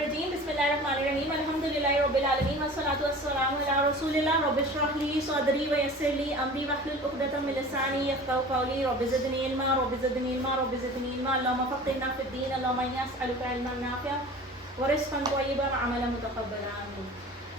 रजीम बिस्मिल्लाहिर्रहमानिर्रहीम अल्हम्दुलिल्लाहि रब्बिल आलमीन वस्सलातु वस्सलामु अला रसूलिल्लाह रब्बि इश्रह ली सदरी व यस्सिर ली अमरी वहलुल उक़दतम मिन लिसानी यफ़क़हू क़ौली रब्बि ज़िदनी इल्मा रब्बि ज़िदनी इल्मा रब्बि ज़िदनी इल्मा अल्लाहुम्मा फ़क़्हिना फ़िद्दीन अल्लाहुम्मा इन्नी अस्अलुका इल्मन नाफ़िअन व रिज़्क़न तय्यिबन व अमलन मुतक़ब्बलन आमीन।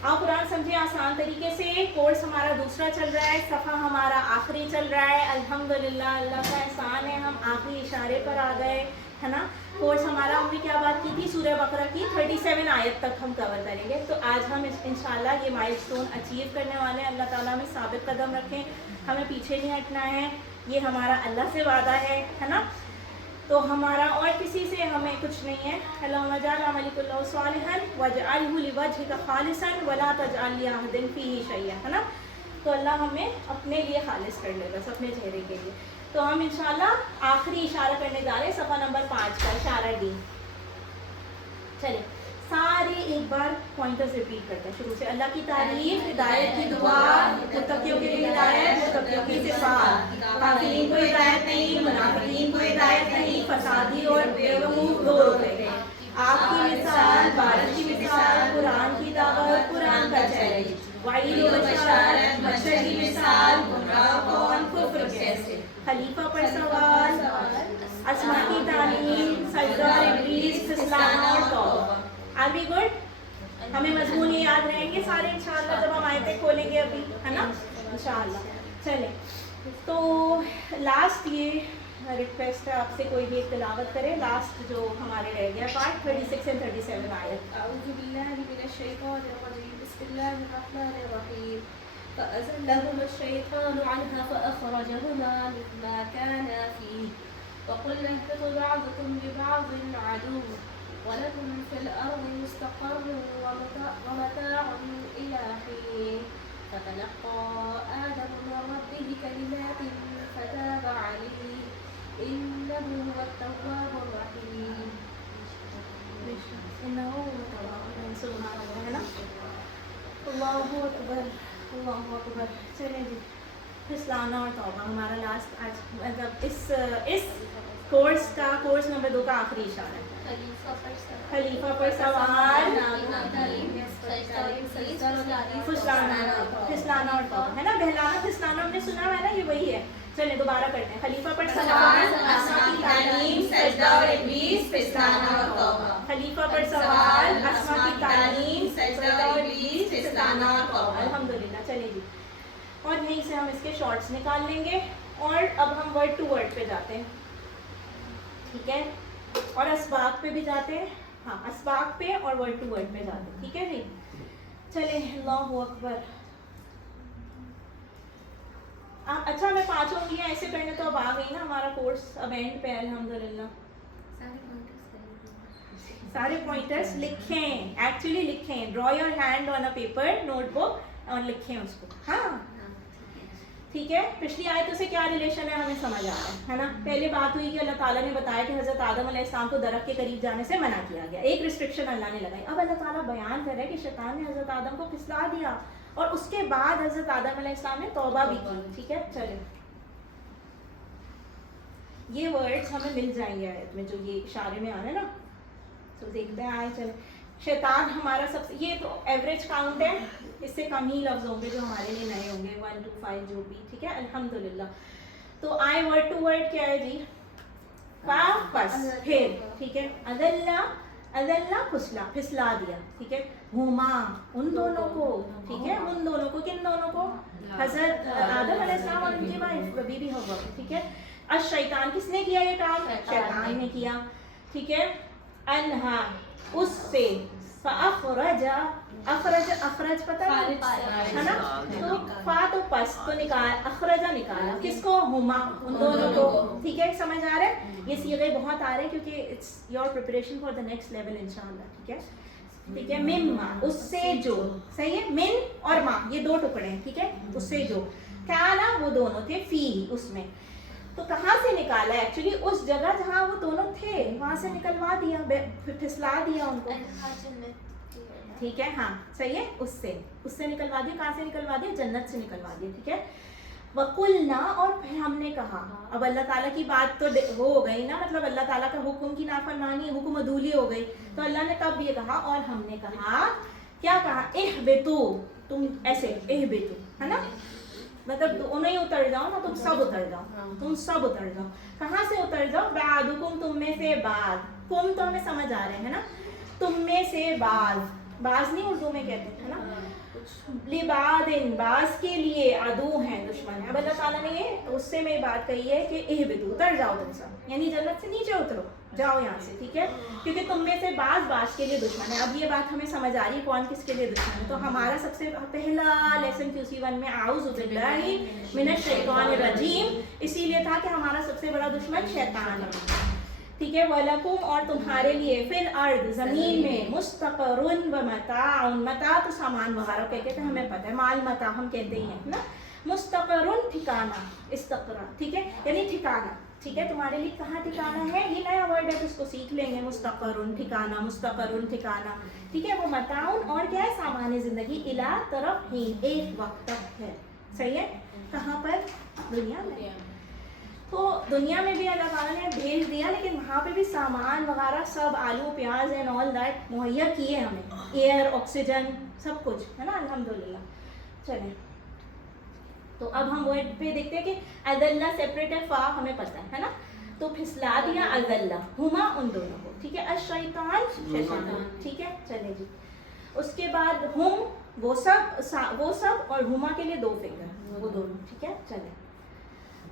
आप कुरान समझे आसान तरीके से। कोर्स हमारा दूसरा चल रहा है, सफ़ा हमारा आखिरी चल रहा है। अल्हम्दुलिल्लाह, अल्लाह का एहसान है, हम आखिरी इशारे पर आ गए, है ना। कोर्स हमारा, हमने क्या बात की थी, सूरह बकरा की 37 आयत तक हम कवर करेंगे। तो आज हम इंशाल्लाह ये माइलस्टोन अचीव करने वाले हैं। अल्लाह ताला में साबित कदम रखें, हमें पीछे नहीं हटना है, ये हमारा अल्लाह से वादा है ना। तो हमारा और किसी से हमें कुछ नहीं है। अल्लाहुम्मा जअल अमली कुल्लहु सालिहन वजअलहु लिवजहिका खालिसन वला तजअल लिअहदिन फीही शैय्या, है ना। तो अल्लाह हमें अपने लिए खालिस कर ले, बस अपने चेहरे के लिए। तो हम इंशाल्लाह आखिरी इशारा करने जा रहे हैं, सफ़ा नंबर 5 का इशारा डी। चलिए सारे एक बार पॉइंटर्स रिपीट करते हैं शुरू से। अल्लाह की तारीफ, हिदायत की दुआ, मुत्तकियों के लिए हिदायत, मुत्तकियों की सिफात, काफिरीन को हिदायत नहीं, मुनाफिकीन को हिदायत नहीं, फसादी और बेवकूफ दो रुपए। आपकी मिसाल बारिश की मिसाल, कुरान की दावत, कुरान का चैलेंज, वाइल और बशारत, मच्छर की मिसाल, गुमराह कौन, कुफ्र कैसे, खलीफा पर सवाल, अस्मा की तालीम, सजदा और इब्लीस, फिसलाना और तौबा। R be good? हमें मजमून ये याद रहेंगे सारे इंशाल्लाह जब हम आयतें खोलेंगे अभी, है ना, इंशाल्लाह। चले तो लास्ट ये रिक्वेस्ट है आपसे, कोई भी एक तिलावत करे लास्ट जो हमारे रह गया पार्ट 36 और 37 आयत। अऊज़ु बिल्लाहि मिनश शैतानिर रजीम, बिस्मिल्लाहिर रहमानिर रहीम। فأزلهما الشيطان عنها فأخرجهما مما كانا فيه وقلنا اهبطوا بعضكم لبعض عدو ولكم في الأرض مستقر ومتاع إلى حين فتلقى آدم من ربه كلمات فتاب عليه إنه هو التواب الرحيم. إنه هو التواب الرحيم. سبحان الله, है ना। अल्लाहु अकबर, अल्लाहु अकबर। चलें जी, फिसलाना और तौबा हमारा लास्ट आज, मतलब इस कोर्स का, कोर्स नंबर 2 का आखिरी इशारा है। खलीफा पर सवाल, फिसलाना और तौबा, है ना। बहलाना फिसलाना हमने सुना है ना, ये वही है। चलिए दोबारा करते हैं। खलीफा पर सवाल, अस्मा की तालीम, सजदा और इब्लीस, फिसलाना और तौबा। खलीफा पर सवाल, अस्मा की तालीम, सजदा और इब्लीस, फिसलाना और तौबा। अल्हम्दुलिल्लाह। चलिए जी, और यहीं से हम इसके शॉर्ट्स निकाल लेंगे और अब हम वर्ड टू वर्ड पे जाते हैं, ठीक है। और असबाक पे भी जाते हैं, हाँ असबाक पे और वर्ड टू वर्ड पे जाते हैं, ठीक है जी। चले अल्लाहु अकबर। अच्छा मैं 5 उंगलियां ऐसे करने तो अब आ गई ना, हमारा कोर्स अब एंड पे अल्हम्दुलिल्लाह। सारे पॉइंटर्स लिखें, एक्चुअली लिखें, draw your hand on a paper notebook और लिखें उसको, हाँ ठीक है। पिछली आयतों से क्या रिलेशन है हमें समझ आ रहा है ना। पहले बात हुई कि अल्लाह ताला ने बताया कि हज़रत आदम अलैहिस्सलाम को दरख्त के करीब जाने से मना किया गया, एक रिस्ट्रिक्शन अल्लाह ने लगाई। अब अल्लाह ताला बयान कर रहा है कि शैतान ने हज़रत आदम को फिसला दिया और उसके बाद हज़रत आदम अलैहिस्सलाम ने तौबा भी की, ठीक है। चले ये वर्ड्स हमें मिल जाएंगे आयत में, जो ये इशारे में आ रहे हैं ना, तो देखते हैं आए। चले शैतान हमारा सबसे, ये तो एवरेज काउंट है, इससे कम ही लफ्ज़ होंगे जो हमारे लिए नए होंगे, 1 2 5 जो भी, ठीक है अल्हम्दुलिल्लाह। तो आए वर्ड टू वर्ड क्या है जी, फा पस फिर, ठीक है। अदल्ला, अदल्ला फिसला दिया, ठीक है। हुमा उन दोनों को, ठीक है, उन दोनों को, किन दोनों को, हज़रत आदम अलैहिस्सलाम और उनकी वाइफ बीबी हव्वा, ठीक है। अश शैतान, किसने किया ये काम, शैतान ने किया, ठीक है। अनहा, उससे, फ़अख़रजा, अखरज पता है ना, तो फा तो पस तो निकाल, अखरजा निकाला, किसको, हुमा उन दोनों को, ठीक है। समझ आ रहा है, ये सीगे बहुत आ रहे हैं क्योंकि it's your preparation for the next level इंशाल्लाह, ठीक है, ठीक है। मिम्मा, उससे जो, सही है। मिन और मा ये 2 टुकड़े हैं, ठीक है, उससे जो। काना वो दोनों थे, फी उसमें, तो कहाँ से निकाला, एक्चुअली उस जगह जहाँ वो दोनों थे वहाँ से निकलवा दिया, फिसला दिया उनको, ठीक है, हाँ सही है। उससे निकलवा दिया, कहाँ से निकलवा दिया, जन्नत से निकलवा दिया, ठीक है। وقلنا اور پھر ہم نے کہا. اب اللہ تعالیٰ کی بات تو وہ ہو گئی نا, مطلب اللہ تعالیٰ کا حکم کی نافرمانی, حکم عدولی ہو گئی. تو اللہ نے تب یہ کہا, اور ہم نے کہا, کیا کہا, اہبطو, تم ایسے اہبطو ہے نا, مطلب انہوں ہی اتر جاؤ نا, تم سب اتر جاؤ, تم سب اتر جاؤ. کہاں سے اتر جاؤ؟ بعدکم, تم میں سے بعد. کم تو ہمیں سمجھ آ رہے ہیں نا, تم میں سے بعض, بعض نہیں اردو میں کہتے ہیں نا, لبعض, بعض کے لیے عدو ہیں, دشمن ہے. اب اللہ تعالیٰ نے اس سے میں بات کہی ہے کہ اہبطو, اتر جاؤ تم سب, یعنی جنت سے نیچے اترو, جاؤ یہاں سے, ٹھیک ہے, کیونکہ تم میں سے بعض کے لیے دشمن ہے. اب یہ بات ہمیں سمجھ آ رہی ہے کون کس کے لیے دشمن ہے. تو ہمارا سب سے پہلا لیسن QC1 میں اعوذ باللہ من الشیطان الرجیم اسی لیے تھا کہ ہمارا سب سے بڑا دشمن شیطان ہے, ٹھیک ہے. وَلَكُمْ, اور تمہارے لیے, فِي الْأَرْضِ, زمین میں, مُسْتَقَرٌ وَمَتَاعٌ, متاع تو سامان وغیرہ کہتے ہیں, ہمیں پتہ ہے, مال متاع ہم کہتے ہی ہیں نا. مستقرن, ٹھکانہ, استقرا, ٹھیک ہے, یعنی ٹھکانہ, ٹھیک ہے. تمہارے لیے کہاں ٹھکانہ ہے, یہ نیا ورڈ ہے تو اس کو سیکھ لیں گے. مستقرن ٹھکانہ, مستقرن ٹھکانہ, ٹھیک ہے. وہ متاعن, اور کیا ہے, سامان زندگی, الی, طرف, ہی, ایک وقت تک ہے. صحیح ہے. کہاں پر؟ دنیا میں. تو دنیا میں بھی اللہ تعالیٰ نے بھیج دیا, لیکن وہاں پہ بھی سامان وغیرہ سب, آلو پیاز اینڈ آل دیٹ مہیا کیے ہمیں, ایئر, آکسیجن, سب کچھ ہے نا, الحمدللہ. چلیں, تو اب ہم وہ پہ دیکھتے ہیں کہ اذلہ سیپریٹ ہے, فا ہمیں پتہ ہے نا, تو پھسلا دیا اذلہ, ہما, ان دونوں کو, ٹھیک ہے. الشیطان, شیطان, ٹھیک ہے. چلے جی, اس کے بعد ہم, وہ سب, اور ہما کے لیے دو فنگر, وہ دونوں, ٹھیک ہے. چلیں,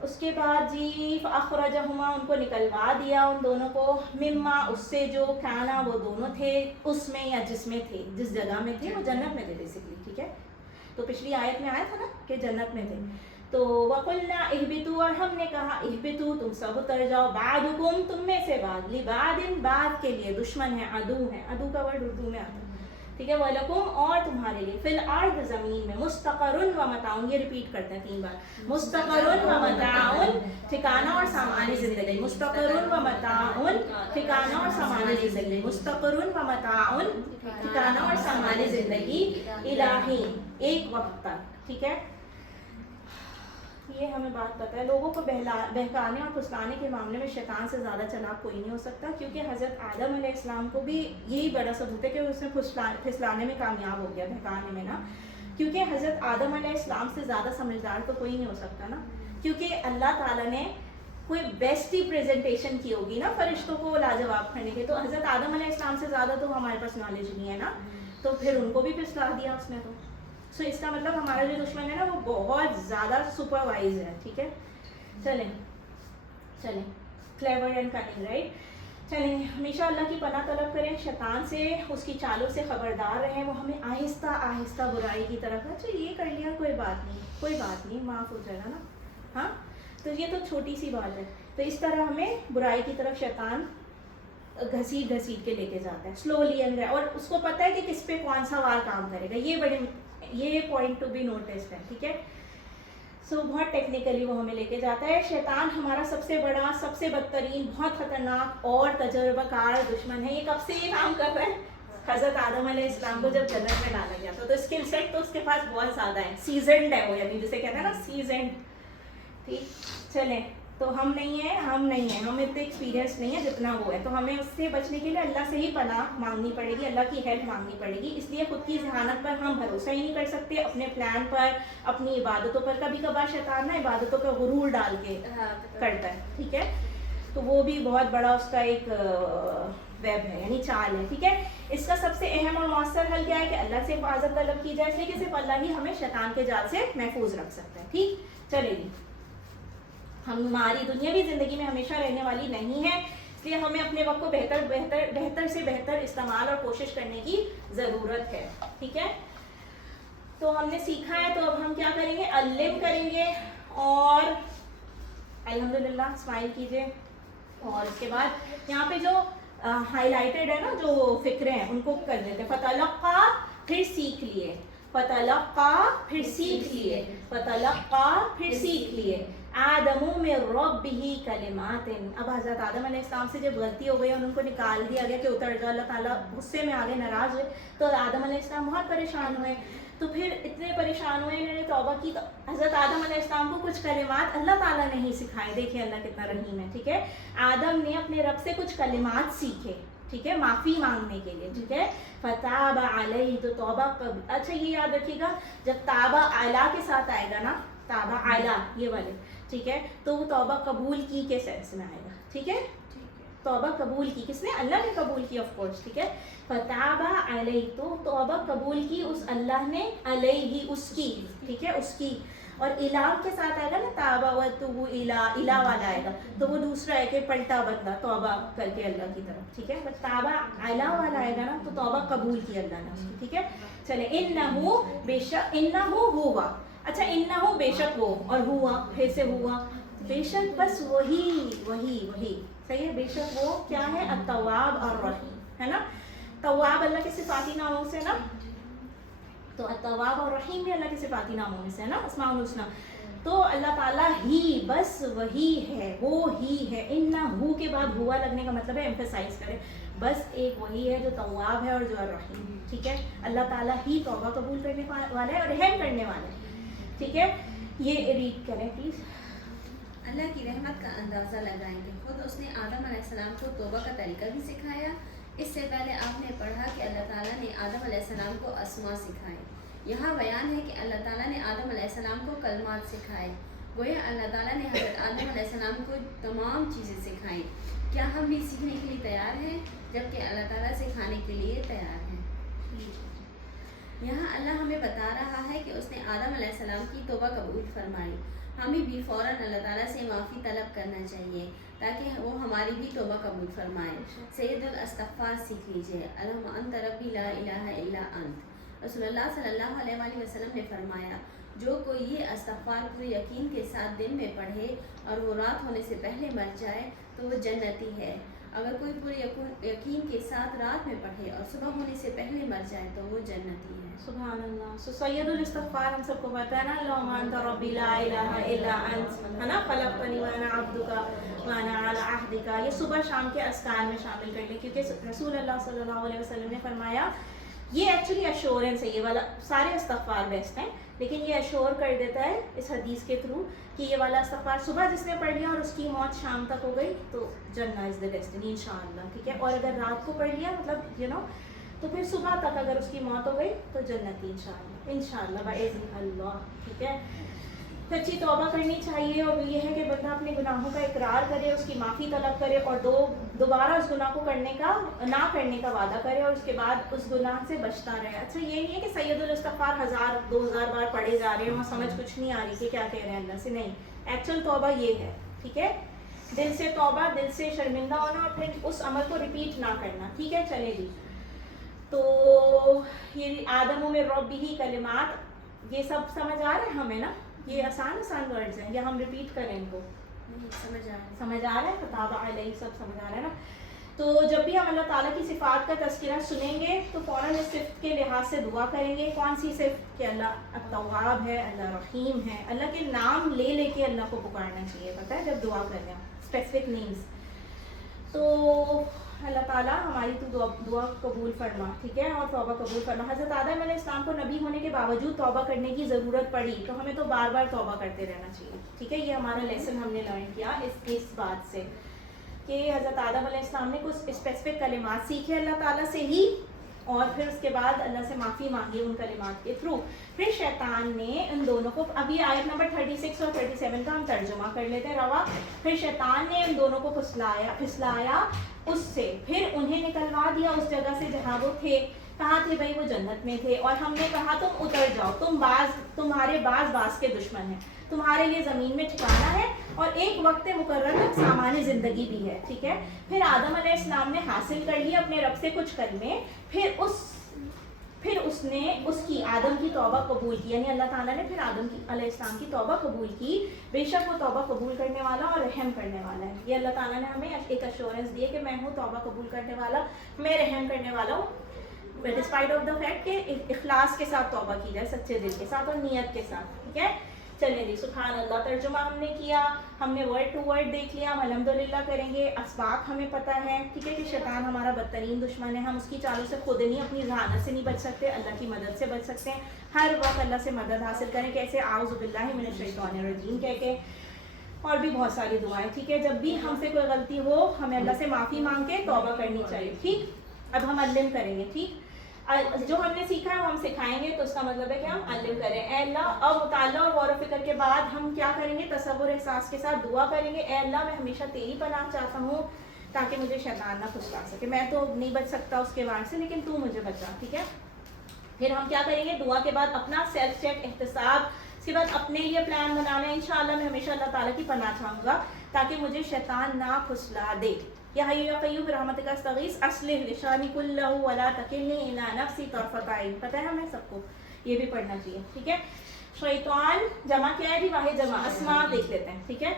اس کے بعد جی فاخرجہما, ان کو نکلوا دیا, ان دونوں کو, مما, اس سے جو, کانا, وہ دونوں تھے, اس میں یا جس میں تھے, جس جگہ میں تھے, وہ جنت میں تھے بیسکلی, ٹھیک ہے. تو پچھلی آیت میں آیا تھا نا کہ جنت میں تھے. تو وقلنا اہبطوا, اور ہم نے کہا اہبطوا, تم سب اتر جاؤ, بعدکم, تم میں سے بعد, لبعض, بعد کے لیے, دشمن ہے, عدو ہے. عدو کا ورڈ اردو میں آتا ہے, ٹھیک ہے. وَلَكُمْ, اور تمہارے لیے, فِي الْأَرْضِ, زمین میں, مُسْتَقَرٌ وَمَتَاعٌ, یہ ریپیٹ کرتے ہیں 3 بار, مُسْتَقَرٌ وَمَتَاعٌ, ٹھکانہ اور سامان زندگی, مُسْتَقَرٌ وَمَتَاعٌ, ٹھکانہ اور سامان زندگی, مُسْتَقَرٌ وَمَتَاعٌ, ٹھکانہ اور سامان زندگی, الہی, ایک وقت تک, ٹھیک ہے. یہ ہمیں بات پتہ ہے, لوگوں کو بہکانے اور پھسلانے کے معاملے میں شیطان سے زیادہ چلاک کوئی نہیں ہو سکتا, کیونکہ حضرت آدم علیہ السلام کو بھی یہی بڑا ثبوت ہے کہ اس نے پھسلانے میں کامیاب ہو گیا, بہکانے میں نا, کیونکہ حضرت آدم علیہ السلام سے زیادہ سمجھدار تو کوئی نہیں ہو سکتا نا, کیونکہ اللہ تعالیٰ نے کوئی بیسٹ ہی پریزنٹیشن کی ہوگی نا فرشتوں کو لاجواب کرنے کے, تو حضرت آدم علیہ السلام سے زیادہ تو ہمارے پاس نالج نہیں ہے نا, تو پھر ان کو بھی پھسلا دیا اس نے. تو سو اس کا مطلب ہمارا جو دشمن ہے نا وہ بہت زیادہ سپروائز ہے, ٹھیک ہے. چلیں, کلیور اینڈ کننگ, رائٹ. چلیں, ہمیشہ اللہ کی پناہ طلب کریں, شیطان سے, اس کی چالوں سے خبردار رہیں, وہ ہمیں آہستہ آہستہ برائی کی طرف, اچھا یہ کر لیا, کوئی بات نہیں, معاف ہو جائے گا نا, ہاں, تو یہ تو چھوٹی سی بات ہے. تو اس طرح ہمیں برائی کی طرف شیطان گھسیٹ کے لے کے جاتا ہے, سلولی اینڈ, اور اس کو پتہ ہے کہ کس پہ کون سا وار کام کرے گا. یہ پوائنٹ ٹو بی نوٹسڈ ہے, ٹھیک ہے. سو بہت ٹیکنیکلی وہ ہمیں لے کے جاتا ہے. شیطان ہمارا سب سے بڑا, سب سے بدترین, بہت خطرناک اور تجربہ کار دشمن ہے. یہ کب سے یہ کام کر رہا ہے؟ حضرت آدم علیہ السلام کو جب جنت میں ڈالا گیا تو اسکل سیٹ تو اس کے پاس بہت زیادہ ہے, سیزنڈ ہے وہ, یعنی جسے کہتے ہیں نا سیزنڈ, ٹھیک. چلیں, تو ہم نہیں ہیں, ہم اتنے ایکسپیرینس نہیں ہے جتنا وہ ہے, تو ہمیں اس سے بچنے کے لیے اللہ سے ہی پناہ مانگنی پڑے گی, اللہ کی ہیلپ مانگنی پڑے گی. اس لیے خود کی ذہانت پر ہم بھروسہ ہی نہیں کر سکتے, اپنے پلان پر, اپنی عبادتوں پر. کبھی کبھار شیطان نا عبادتوں پہ غرور ڈال کے کرتا ہے, ٹھیک ہے, تو وہ بھی بہت بڑا اس کا ایک ویب ہے, یعنی چال ہے, ٹھیک ہے. اس کا سب سے اہم اور مؤثر حل کیا ہے کہ اللہ سے حفاظت طلب کی جائے, اس لیے کہ صرف اللہ ہی ہمیں شیطان کے جال سے محفوظ رکھ سکتا ہے, ٹھیک. چلے گی, ہماری دنیاوی زندگی میں ہمیشہ رہنے والی نہیں ہے, اس لیے ہمیں اپنے وقت کو بہتر سے بہتر استعمال اور کوشش کرنے کی ضرورت ہے, ٹھیک ہے. تو ہم نے سیکھا ہے, تو اب ہم کیا کریں گے, علم کریں گے, اور الحمدللہ اسمائل کیجیے. اور اس کے بعد یہاں پہ جو ہائی لائٹڈ ہے نا جو فکرے ہیں ان کو کر دیتے ہیں. فتلقا, پھر سیکھ لیے, فتلقا, پھر سیکھ لیے, فتلقا, پھر سیکھ لیے, आदमु में रब्बिही कलिमातिन, अब हज़रत आदम अलैहिस्सलाम से जब गलती हो गई और उनको निकाल दिया गया कि उतर जाओ, अल्लाह ताला गुस्से में आ गए, नाराज़ हुए, तो आदम अलैहिस्सलाम बहुत परेशान हुए। तो फिर इतने परेशान हुए, इन्होंने तौबा की, तो हज़रत आदम अलैहिस्सलाम को कुछ कलिमात अल्लाह ताला ने ही सिखाए। देखिए अल्लाह कितना रहीम है, ठीक है। आदम ने अपने रब से कुछ कलिमात सीखे, ठीक है, माफ़ी मांगने के लिए, ठीक है। फताबा अलैहि, तो तौबा अच्छा ये याद रखिएगा, जब ताबा अला के साथ आएगा ना, ताबा अला ये वाले, ठीक है, तो वो तौबा कबूल की के सेंस में आएगा, ठीक है। तौबा कबूल की किसने? अल्लाह ने कबूल की, ऑफ कोर्स, ठीक है। फताबा अलैहि, तो तौबा कबूल की उस अल्लाह ने, अलैहि उसकी, ठीक है, उसकी। और इला के साथ आएगा ना, ताबा व तुबु इला, इला वाला आएगा, तो वो दूसरा है कि पलटा बदला तौबा करके अल्लाह की तरफ, ठीक है। बट ताबा अला वाला आएगा ना, तो तौबा कबूल की अल्लाह ने उसकी, ठीक है। चले, इन्नहु बेशक, इन्नहु हुआ, अच्छा इन्नहु बेशक वो, और हुआ फिर से हुआ, बेशक बस वही वही वही, सही है। बेशक वो क्या है? अत्तवाब और रहीम, है ना। तवाब अल्लाह के सिफाती नामों से ना, तो अत्तवाब और रहीम भी अल्लाह के सिफाती नामों में से है ना, अस्माउल हुस्ना। तो अल्लाह ताला ही, बस वही है, वो ही है। इन्ना हु के बाद हुआ लगने का मतलब है एम्फेसाइज करें, बस एक वही है जो तवाब है और जो रहीम, ठीक है। अल्लाह ताला ही तौबा कबूल करने वाला है और रहम करने वाला है, ठीक है। ये रीड करें प्लीज़। अल्लाह की रहमत का अंदाज़ा लगाएंगे। खुद उसने आदम अलैहिस्सलाम को तौबा का तरीका भी सिखाया। इससे पहले आपने पढ़ा कि अल्लाह ताला ने आदम अलैहिस्सलाम को अस्मा सिखाए। यहाँ बयान है कि अल्लाह ताला ने आदम अलैहिस्सलाम को कलमात सिखाए। गोया अल्लाह ताला ने हज़रत आदम अलैहिस्सलाम को तमाम चीज़ें सिखाई। क्या हम भी सीखने के लिए तैयार हैं, जबकि अल्लाह ताला सिखाने के लिए तैयार हैं? यहाँ अल्लाह हमें बता रहा है कि उसने आदम अलैहिस्सलाम की तौबा कबूल फरमाई। हमें भी फ़ौरन अल्लाह ताला से माफ़ी तलब करना चाहिए ताकि वो हमारी भी तौबा कबूल फरमाए। सैयदुल इस्तिग़फ़ार सीख लीजिए। अल्लाहुम्मा अंत रब्बी ला इलाहा इल्ला अंत। रसूलुल्लाह सल्लल्लाहु अलैहि वसल्लम ने फरमाया, जो कोई ये इस्तिग़फ़ार पूरे यकीन के साथ दिन में पढ़े और वो रात होने से पहले मर जाए तो वो जन्नती है। अगर कोई पूरे यकीन के साथ रात में पढ़े और सुबह होने से पहले मर जाए तो वो जन्नती है। सुभान अल्लाह। सो सैयदुल इस्तिग़फ़ार हम सबको पता है ना, अल्लाहुम्मा अंत रब्बी ला इलाहा इल्ला अंत, है ना, ख़लक़तनी व अना अब्दुका व अना अला अहदिका। ये सुबह शाम के अस्कार में शामिल कर लें, क्योंकि रसूल अल्लाह सल्लल्लाहु अलैहि वसल्लम ने फरमाया, ये एक्चुअली एश्योरेंस है, ये वाला सारे इस्तिग़फ़ार बेस्ट हैं, लेकिन ये एश्योर कर देता है इस हदीस के थ्रू कि ये वाला इस्तिग़फ़ार सुबह जिसने पढ़ लिया और उसकी मौत शाम तक हो गई तो जन्नत इज़ द डेस्टिनी इंशाअल्लाह, ठीक है। और अगर रात को पढ़ लिया, मतलब यू नो, तो फिर सुबह तक अगर उसकी मौत हो गई तो जन्नती इंशाअल्लाह, इंशाअल्लाह बाइज़्नि अल्लाह, ठीक है। सच्ची तौबा करनी चाहिए, और ये है कि बंदा अपने गुनाहों का इकरार करे, उसकी माफ़ी तलब करे और दोबारा उस गुनाह को करने का ना करने का वादा करे और उसके बाद उस गुनाह से बचता रहे। अच्छा ये नहीं है कि सैयदुल इस्तिग़फ़ार 1000-2000 बार पढ़े जा रहे हैं और समझ कुछ नहीं आ रही कि क्या कह रहे हैं अल्लाह से, नहीं। एक्चुअल तौबा ये है, ठीक है, दिल से तौबा, दिल से शर्मिंदा होना और फिर उस अमल को रिपीट ना करना, ठीक है। चले जी, तो ये आदम में रब्बिही कलिमात, ये सब समझ आ रहा है हमें ना, ये आसान वर्ड्स हैं, या हम रिपीट करें इनको? नहीं, समझ आ रहा है। फताबा अलैहि, सब समझ आ रहा है ना। तो जब भी हम अल्लाह ताला की सिफ़ात का तज़किरा सुनेंगे तो फ़ौरन इस सिफ़त के लिहाज से दुआ करेंगे। कौन सी सिफ़त? कि अल्लाह अत्तवाब है, अल्लाह रहीम है। अल्लाह के नाम ले लेके अल्लाह को पुकारना चाहिए, पता है, जब दुआ कर रहे हैं, स्पेसिफिक नेम्स। तो अल्लाह ताला हमारी तो दुआ कबूल फरमा, ठीक है, और तौबा कबूल फरमा। हज़रत आदम अलैहिस्सलाम को नबी होने के बावजूद तौबा करने की ज़रूरत पड़ी, तो हमें तो बार बार तौबा करते रहना चाहिए, ठीक है। ये हमारा लेसन हमने लर्न किया इस बात से कि हज़रत आदम अलैहिस्सलाम ने कुछ स्पेसिफिक कलिमात सीखे अल्लाह ताला से ही, और फिर उसके बाद अल्लाह से माफ़ी मांगी उन कलिमात के थ्रू। फिर शैतान ने इन दोनों को, अभी आयत नंबर 36 और 37 का हम तर्जुमा कर लेते हैं रवा। फिर शैतान ने इन दोनों को फिसलाया उससे, फिर उन्हें निकलवा दिया उस जगह से जहाँ वो थे। कहाँ थे भाई? वो जन्नत में थे। और हमने कहा तुम उतर जाओ, तुम्हारे बाज के दुश्मन हैं, तुम्हारे लिए ज़मीन में ठिकाना है और एक वक्त मुकर्रर तक सामान्य ज़िंदगी भी है, ठीक है। फिर आदम अलैहिस्सलाम ने हासिल कर लिया अपने रब से कुछ कलमे, फिर उसने उसकी आदम की तौबा कबूल की, यानी अल्लाह ताला ने फिर आदम अलैहिस्सलाम की तौबा कबूल की। बेशक वो तौबा कबूल करने वाला और रहम करने वाला है। ये अल्लाह ताला ने हमें एक अश्योरेंस दी है कि मैं हूँ तौबा कबूल करने वाला, मैं रहम करने वाला हूँ, डिस्पाइट ऑफ द फैक्ट कि इखलास के साथ तौबा की जाए, सच्चे दिल के साथ और नियत के साथ, ठीक है। चलें जी, सुभान अल्लाह। तर्जुमा हमने किया, हमने वर्ड टू वर्ड देख लिया, हम अल्हम्दुलिल्लाह करेंगे। असबाब हमें पता है, ठीक है, कि शैतान हमारा बदतरीन दुश्मन है, हम उसकी चालों से खुद नहीं, अपनी जहानत से नहीं बच सकते, अल्लाह की मदद से बच सकते हैं। हर वक्त अल्लाह से मदद हासिल करें, कैसे आऊज़ु बिल्लाहि मिनश शैतानिर रजीम कह के, और भी बहुत सारी दुआएं, ठीक है। जब भी हमसे कोई गलती हो हमें अल्लाह से माफ़ी मांग के तौबा करनी चाहिए, ठीक। अब हम अल्लिम करेंगे, ठीक। जो हमने सीखा है वो हम सिखाएंगे, तो उसका मतलब है कि हम अल्लिम करें। ए अल्लाह, अब मुताला और गौर फिक्र के बाद हम क्या करेंगे, तसव्वुर एहसास के साथ दुआ करेंगे। ए अल्लाह, मैं हमेशा तेरी पनाह चाहता हूँ ताकि मुझे शैतान ना फुसला सके। मैं तो नहीं बच सकता उसके वार से, लेकिन तू मुझे बचा, ठीक है। फिर हम क्या करेंगे, दुआ के बाद अपना सेल्फ चेक, एहतसाब, उसके बाद अपने लिए प्लान बनाना है। इंशाअल्लाह मैं हमेशा अल्लाह ताला की पनाह चाहूँगा ताकि मुझे शैतान ना फुसला दे। या हय्यु या क़य्यूम बिरहमतिका अस्तगीस अस्लिह लिशानी कुल्लहु वला तकिलनी इला नफ्सी तर्फत ऐन। पता है हमें सबको, ये भी पढ़ना चाहिए, ठीक है। शैतान जमा क्या है जी, वाहिद जमा, अस्मा देख लेते हैं, ठीक है।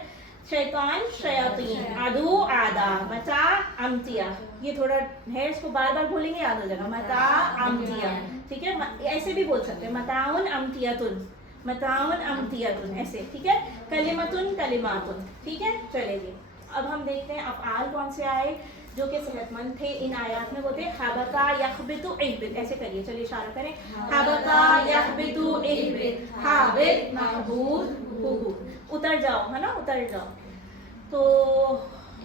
शैतान शयातीन, अदू आदा, मता अमतिया, ये थोड़ा है, इसको बार बार बोलेंगे याद हो जाएगा। मता अमतिया, ठीक है। ऐसे भी बोल सकते हैं, मताउन अमतियतुन, मताउन अमतियतुन, ऐसे, ठीक है। कलिमतुन कलिमातुन, ठीक है। चले जी, अब हम देखते हैं अफ़आल कौन से आए जो कि सेहतमंद थे इन आयात में। वो थे हबका यखबितु इहबित, ऐसे करिए, चलिए इशारा करें। हबका यखबितु इहबित, हाबित महबूब हुबू, उतर जाओ, है ना, उतर जाओ। तो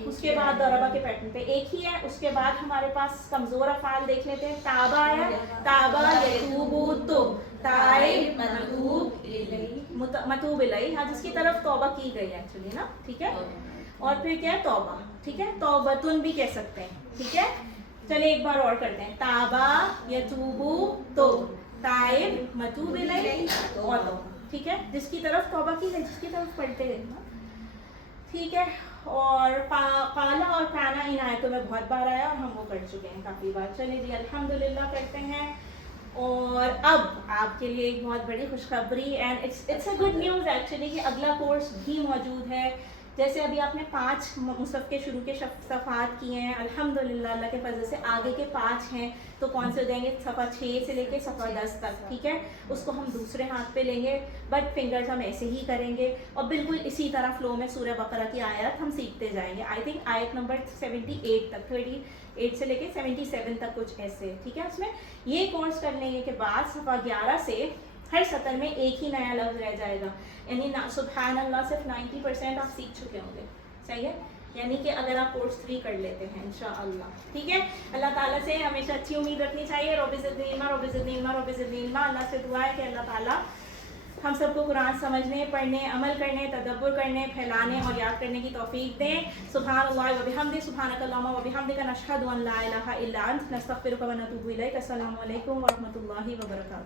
उसके बाद दरबा के पैटर्न पे एक ही है। उसके बाद हमारे पास कमजोर अफ़आल देख लेते हैं। ताबा आया, ताबा यतूबु तुब, ताइब मतूब इलैहि, मतूब इलैहि, हाँ, जिसकी तरफ तौबा की गई है एक्चुअली ना, ठीक है। और फिर क्या है, तौबा, ठीक है। तौबतुन भी कह सकते हैं, ठीक है। चलिए एक बार और करते हैं। ताबा यतूबु तुब, ताइब मतूब इलैहि और तौबा, ठीक है। जिसकी तरफ तौबा की है, जिसकी तरफ पलटे गए ना, ठीक है। और काला और काना इन आयतों में बहुत बार आया और हम वो कर चुके हैं काफ़ी बार। चलिए जी, अल्हम्दुलिल्लाह करते हैं। और अब आपके लिए एक बहुत बड़ी खुशखबरी, and it's a good news actually, कि अगला कोर्स भी मौजूद है। जैसे अभी आपने 5 मुसहफ़ के शुरू के सफ़ात किए हैं, अल्हम्दुलिल्लाह अल्लाह के फजल से आगे के 5 हैं, तो कौन से हो जाएंगे, सफ़ा 6 से लेके सफ़ा 10 तक, ठीक है। उसको हम दूसरे हाथ पे लेंगे, बट फिंगर्स हम ऐसे ही करेंगे, और बिल्कुल इसी तरह फ्लो में सूरह बकरा की आयत हम सीखते जाएंगे। आई थिंक आयत नंबर 78 तक, 38 से लेके 77 तक कुछ ऐसे, ठीक है। उसमें ये कोर्स कर लेंगे के बाद सफ़ा 11 से हर सतर में एक ही नया लफ्ज़ रह जाएगा, यानी सुभान अल्लाह सिर्फ 90% आप सीख चुके होंगे, सही है। यानी कि अगर आप कोर्स 3 कर लेते हैं इंशाअल्लाह, ठीक है। अल्लाह ताला से हमेशा अच्छी उम्मीद रखनी चाहिए। Rabbi ज़िदनी इल्मा, rabbi ज़िदनी इल्मा, rabbi ज़िदनी इल्मा। अल्लाह से दुआ है कि अल्लाह ताला हम सबको कुरान समझने, पढ़ने, अमल करने, तदब्बुर करने, फैलाने और याद करने की तौफीक दें। सुभानअल्लाह व बिहम्दिही, सुभानकल्लाहुम्मा व बिहम्दिका, नशहदु अन ला इलाहा इल्ला अंत, नस्तगफिरुका व नतूबु इलैक। अस्सलामु अलैकुम व रहमतुल्लाहि व बरकातुहू।